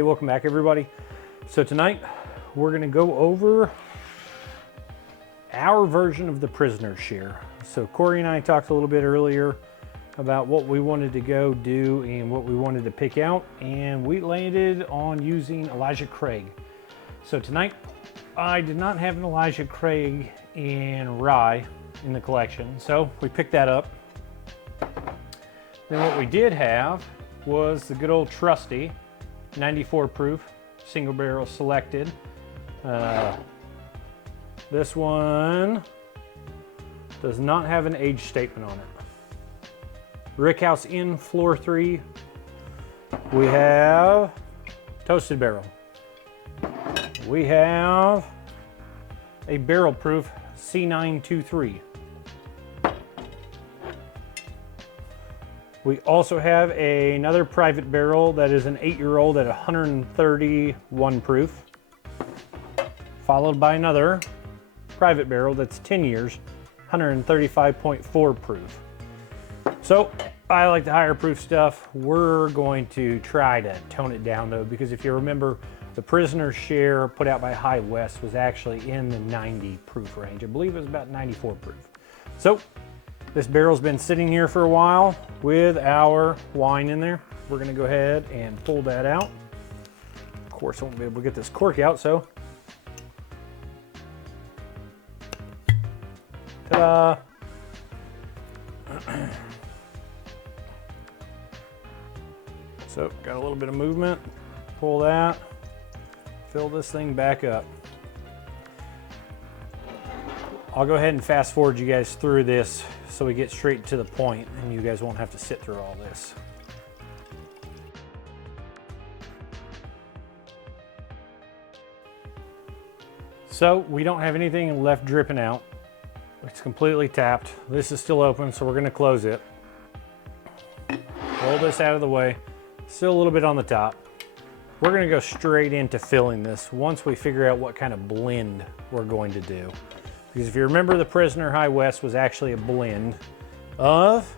Hey, welcome back everybody. So tonight we're gonna go over our version of the prisoner's share. So Corey and I talked a little bit earlier about what we wanted to go do and what we wanted to pick out, and we landed on using Elijah Craig. So tonight I did not have an Elijah Craig and Rye in the collection, so we picked that up. Then what we did have was the good old trusty 94 proof single barrel selected. This one does not have an age statement on it. Rickhouse in floor 3. We have toasted barrel. We have a barrel proof C923. We also have another private barrel that is an 8-year-old at 131 proof, followed by another private barrel that's 10 years, 135.4 proof. So I like the higher proof stuff. We're going to try to tone it down though, because if you remember, the prisoner's share put out by High West was actually in the 90 proof range. I believe it was about 94 proof. So this barrel's been sitting here for a while with our wine in there. We're gonna go ahead and pull that out. Of course, I won't be able to get this cork out, so. Ta-da! So, got a little bit of movement. Pull that, fill this thing back up. I'll go ahead and fast forward you guys through this so we get straight to the point and you guys won't have to sit through all this. So we don't have anything left dripping out. It's completely tapped. This is still open, so we're gonna close it. Roll this out of the way. Still a little bit on the top. We're gonna go straight into filling this once we figure out what kind of blend we're going to do. Because if you remember, the Prisoner High West was actually a blend of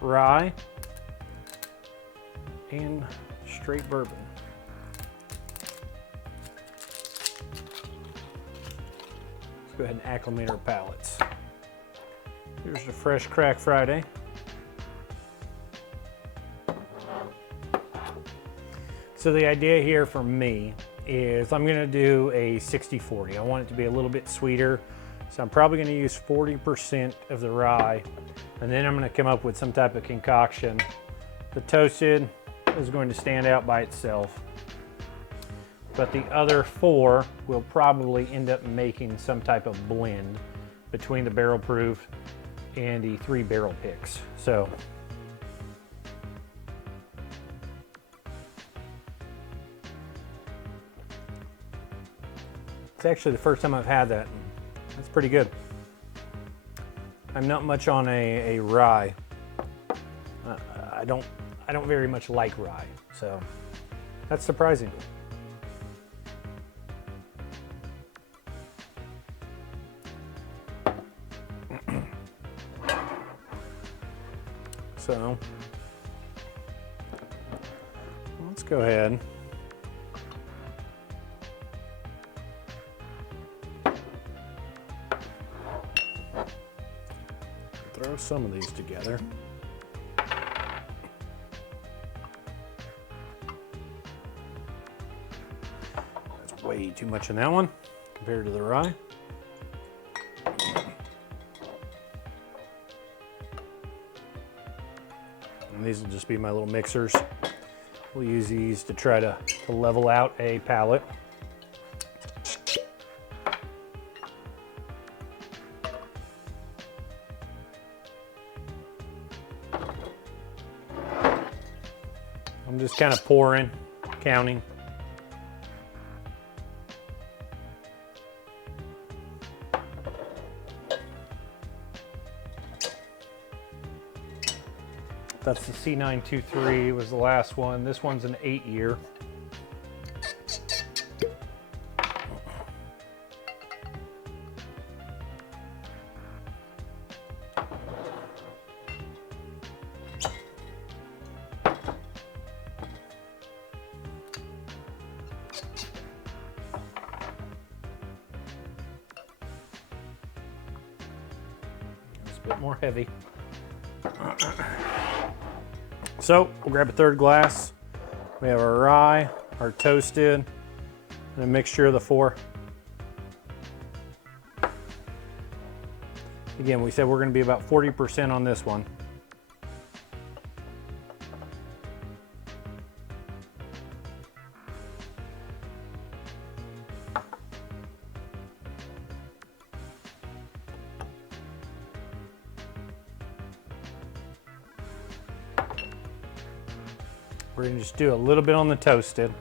rye and straight bourbon. Let's go ahead and acclimate our palates. Here's the Fresh Crack Friday. So the idea here for me is I'm gonna do a 60-40. I want it to be a little bit sweeter. So I'm probably gonna use 40% of the rye, and then I'm gonna come up with some type of concoction. The toasted is going to stand out by itself, but the other 4 will probably end up making some type of blend between the barrel proof and the 3 barrel picks. So it's actually the first time I've had that. That's pretty good. I'm not much on a rye. I don't very much like rye, so that's surprising. So let's go ahead. Throw some of these together. That's way too much in that one compared to the rye. And these will just be my little mixers. We'll use these to try to level out a palate. I'm just kind of pouring, counting. That's the C923 was the last one. This one's an 8-year. a bit more heavy. So we'll grab a third glass. We have our rye, our toasted, and a mixture of the four. Again, we said we're going to be about 40% on this one. We're going to just do a little bit on the toasted.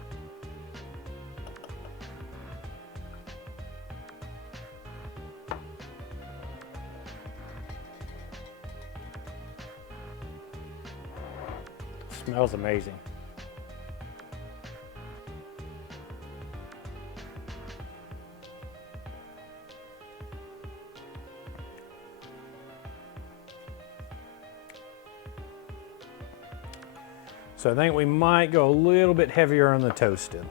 Smells amazing. So I think we might go a little bit heavier on the toasted.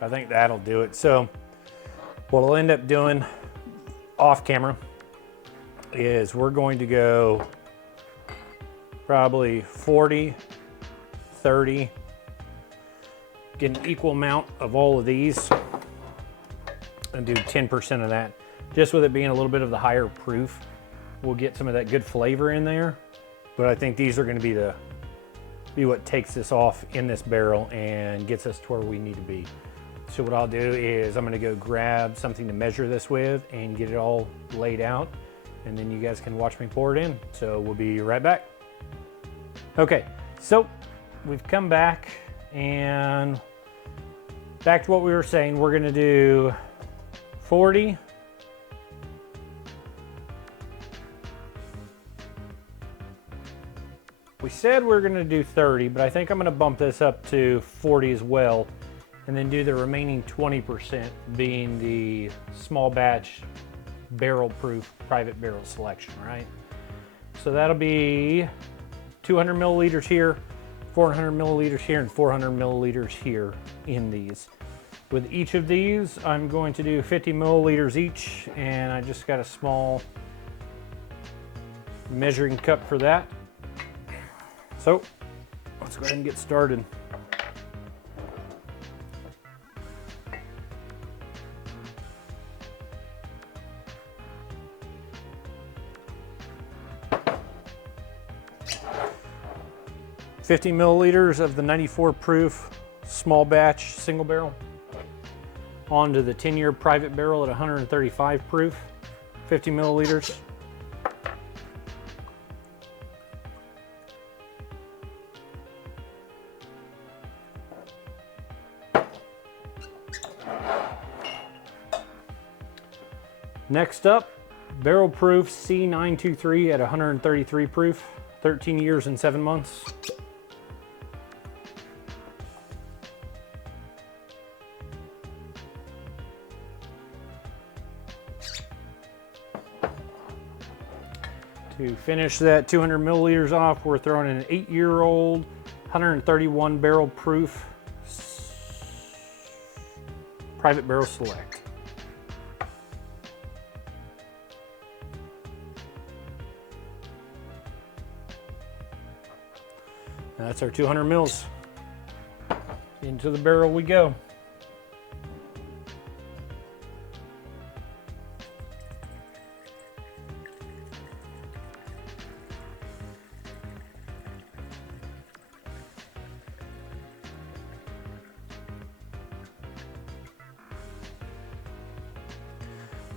I think that'll do it. So what I'll end up doing off camera is we're going to go probably 40, 30, get an equal amount of all of these and do 10% of that. Just with it being a little bit of the higher proof, we'll get some of that good flavor in there. But I think these are going to be what takes this off in this barrel and gets us to where we need to be. So what I'll do is I'm going to go grab something to measure this with and get it all laid out, and then you guys can watch me pour it in. So we'll be right back. Okay, so we've come back, and back to what we were saying. We're going to do 40, we said we we're going to do 30, but I think I'm going to bump this up to 40 as well, and then do the remaining 20% being the small batch barrel proof private barrel selection, right? So that'll be 200 milliliters here, 400 milliliters here, and 400 milliliters here in these. With each of these, I'm going to do 50 milliliters each, and I just got a small measuring cup for that. So let's go ahead and get started. $50 milliliters of the 94 proof small batch single barrel onto the 10-year private barrel at 135 proof, 50 milliliters. Next up, barrel proof C923 at 133 proof, 13 years and 7 months. To finish that 200 milliliters off, we're throwing in an 8-year-old 131 barrel proof private barrel select. That's our 200 mils. Into the barrel we go.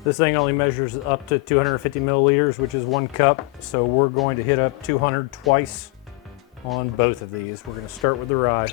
This thing only measures up to 250 milliliters, which is 1 cup. So we're going to hit up 200 twice on both of these. We're going to start with the rye.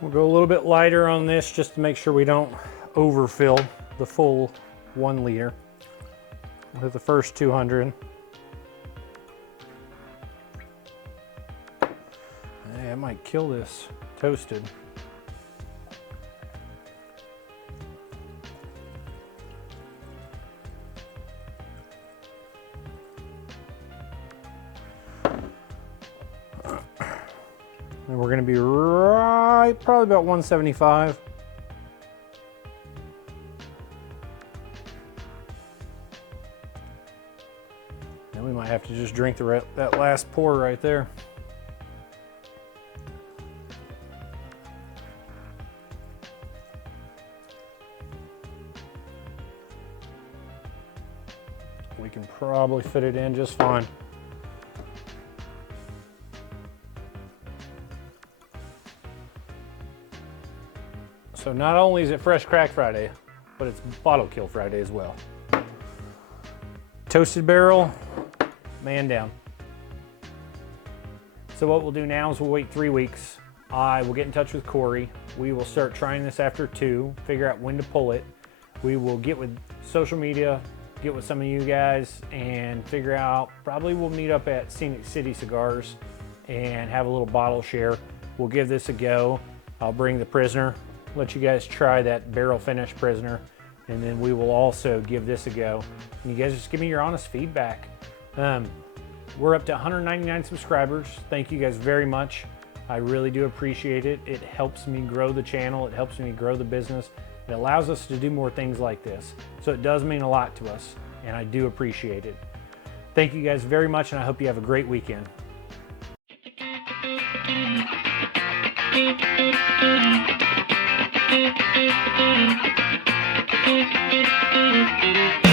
We'll go a little bit lighter on this just to make sure we don't overfill the full 1 liter. We'll hit the first 200. Hey, I might kill this toasted. And we're going to be right, probably about 175. And we might have to just drink that last pour right there. We can probably fit it in just fine. So not only is it Fresh Crack Friday, but it's Bottle Kill Friday as well. Toasted barrel, man down. So what we'll do now is we'll wait 3 weeks. I will get in touch with Corey. We will start trying this after 2, figure out when to pull it. We will get with social media, get with some of you guys, and figure out, probably we'll meet up at Scenic City Cigars and have a little bottle share. We'll give this a go. I'll bring the Prisoner, let you guys try that barrel finish Prisoner, and then we will also give this a go. And you guys just give me your honest feedback. We're up to 199 subscribers. Thank you guys very much. I really do appreciate it. It helps me grow the channel. It helps me grow the business. It allows us to do more things like this. So it does mean a lot to us, and I do appreciate it. Thank you guys very much, and I hope you have a great weekend. Thank you.